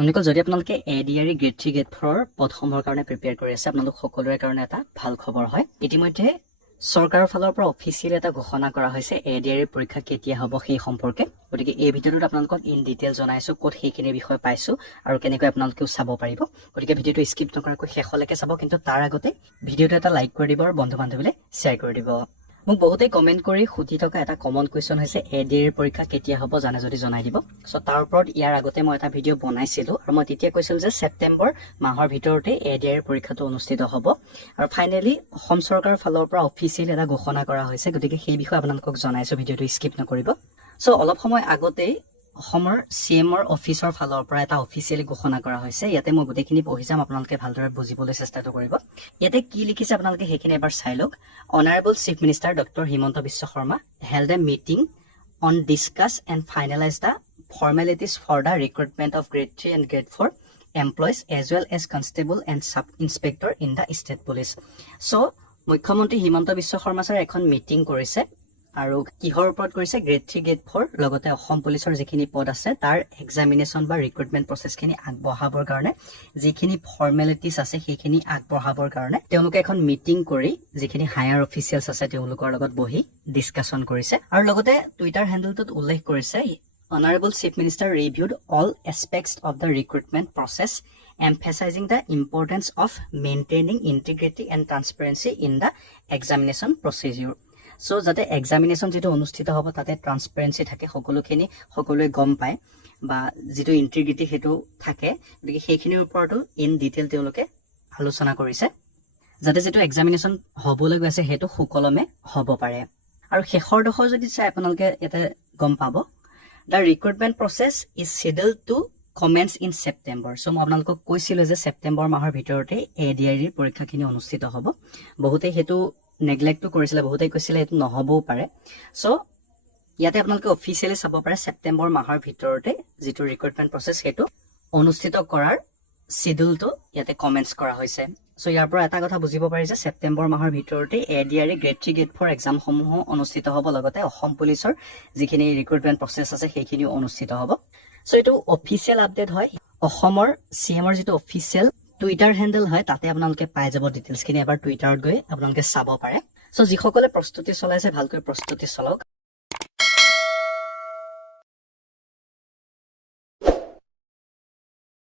আপোনালোকে যদি আপোনালোকে এডিআৰই গ্ৰেড 3 গ্ৰেড 4 পদসমূহৰ কাৰণে প্ৰিপেয়াৰ কৰি আছে আপোনালোক সকলোৰে কাৰণে এটা ভাল খবৰ হয় ইতিমধ্যে চৰকাৰৰ ফালৰ পৰা অফিচিয়েল এটা ঘোষণা কৰা হৈছে এডিআৰই পৰীক্ষা কেতিয়া হ'ব সেই সম্পৰ্কে গতিকে এই ভিডিঅ'টোত আপোনালোকক ইন ডিটেইল জনাইছো ক'ত সেইখিনি বিষয় পাইছো আৰু কেনেকৈ আপোনালোকেও চাব পাৰিব গতিকে ভিডিঅ'টো স্কিপ নকৰাকৈ শেষলৈকে চাব কিন্তু তাৰ আগতে ভিডিঅ'টো এটা লাইক কৰি দিব আৰু বন্ধু বান্ধৱীলৈ শ্বেয়াৰ কৰি দিব মোক বহুতে কমেন্ট কৰি সুধি থকা এটা কমন কোৱেশ্চন হৈছে এডিআৰই পৰীক্ষা কেতিয়া হ'ব জানে যদি জনাই দিব সো তাৰ ওপৰত ইয়াৰ আগতে মই এটা ভিডিঅ' বনাইছিলো আৰু মই তেতিয়া কৈছিল যে সেপ্টেম্বৰ মাহৰ ভিতৰতে এডিআৰই পৰীক্ষাটো অনুষ্ঠিত হ'ব আৰু ফাইনালি অসম চৰকাৰৰ ফালৰ পৰা অফিচিয়েল এটা ঘোষণা কৰা হৈছে গতিকে সেই বিষয়ে আপোনালোকক জনাইছো ভিডিঅ'টো স্কিপ নকৰিব সো অলপ সময় আগতে অসমৰ সিএমৰ অফিচৰ ফালৰ পৰা এটা অফিচিয়েলি ঘোষণা কৰা হৈছে ইয়াতে মই গোটেইখিনি পঢ়ি যাম আপোনালোকে ভালদৰে বুজিবলৈ চেষ্টা কৰিব ইয়াতে কি লিখিছে আপোনালোকে সেইখিনি এবাৰ চাই লওক honourable chief minister doctor Himanta Biswa Sarma held a meeting on discuss and finalise the formalities for the recruitment of grade 3 and grade 4 employees as well as constable and sub inspector in the state police so মুখ্যমন্ত্ৰী হিমন্ত বিশ্ব শৰ্মা ছাৰে এখন meeting কৰিছে আৰু কিহৰ ওপৰত কৰিছে grade 3 grade 4 লগতে অসম পুলিচৰ যিখিনি পদ আছে তাৰ এক্সামিনেশন বা ৰিক্ৰুটমেন্ট প্ৰসেছখিনি আগবঢ়াবৰ কাৰণে যিখিনি ফৰ্মেলিটিজ আছে সেইখিনি আগবঢ়াবৰ কাৰণে তেওঁলোকে এখন মিটিং কৰি যিখিনি হায়াৰ অফিচিয়েলছ আছে তেওঁলোকৰ লগত বহি ডিসকাশন কৰিছে আৰু লগতে টুইটাৰ হেণ্ডেলটোত উল্লেখ কৰিছে Honorable Chief Minister reviewed all aspects of the recruitment process, emphasizing the importance of maintaining integrity and transparency in the examination procedure. So, যাতে examination যেটো অনুষ্ঠিত হ'ব তাতে transparency থাকে সকলোখিনি সকলোৱে গম পায় বা যেটো integrity হেতু থাকে গতিকে সেইখিনিৰ ওপৰতো in detail তেওঁলোকে আলোচনা কৰিছে যাতে যেটো examination হ'বলৈ গৈছে হেতু সুকলমে হ'ব পাৰে আৰু শেষৰ দখৰ যদি চাই আপোনালোকে এটা গম পাব The recruitment process is scheduled to commence in September. So, মই আপোনালোকক কৈছিলো যে সেপ্টেম্বৰ মাহৰ ভিতৰতে এডিআৰই পৰীক্ষাখিনি অনুষ্ঠিত হ'ব বহুতে হেতু নেগলেক্ট কৰিছিল বহুতে কৈছিল এটো নহবও পাৰে সো ইয়াতে আপোনালোকে অফিচিয়েলি চাব পাৰে সেপ্টেম্বৰ মাহৰ ভিতৰতে যেটো ৰিক্ৰুটমেন্ট প্ৰসেছ হেতু অনুষ্ঠিত কৰাৰ শিডিউলটো ইয়াতে কমেন্টস কৰা হৈছে সো ইয়াৰ পৰা এটা কথা বুজিব পাৰি যে সেপ্টেম্বৰ মাহৰ ভিতৰতে এডিআৰই গ্ৰেড 3 গ্ৰেড 4 এক্সাম সমূহ অনুষ্ঠিত হ'ব লগতে অসম পুলিচৰ যিখিনি ৰিক্ৰুটমেন্ট প্ৰসেছ আছে সেইখিনি অনুষ্ঠিত হ'ব সো এটো অফিচিয়েল আপডেট হয় অসমৰ সিএমৰ যেটো অফিচিয়েল টুইটাৰ হেণ্ডেল হয় তাতে আপোনালোকে পাই যাব ডিটেইলছখিনি এবাৰ টুইটাৰত গৈ আপোনালোকে চাব পাৰে সো যিসকলে প্ৰস্তুতি চলাইছে ভালকৈ প্ৰস্তুতি চলাওক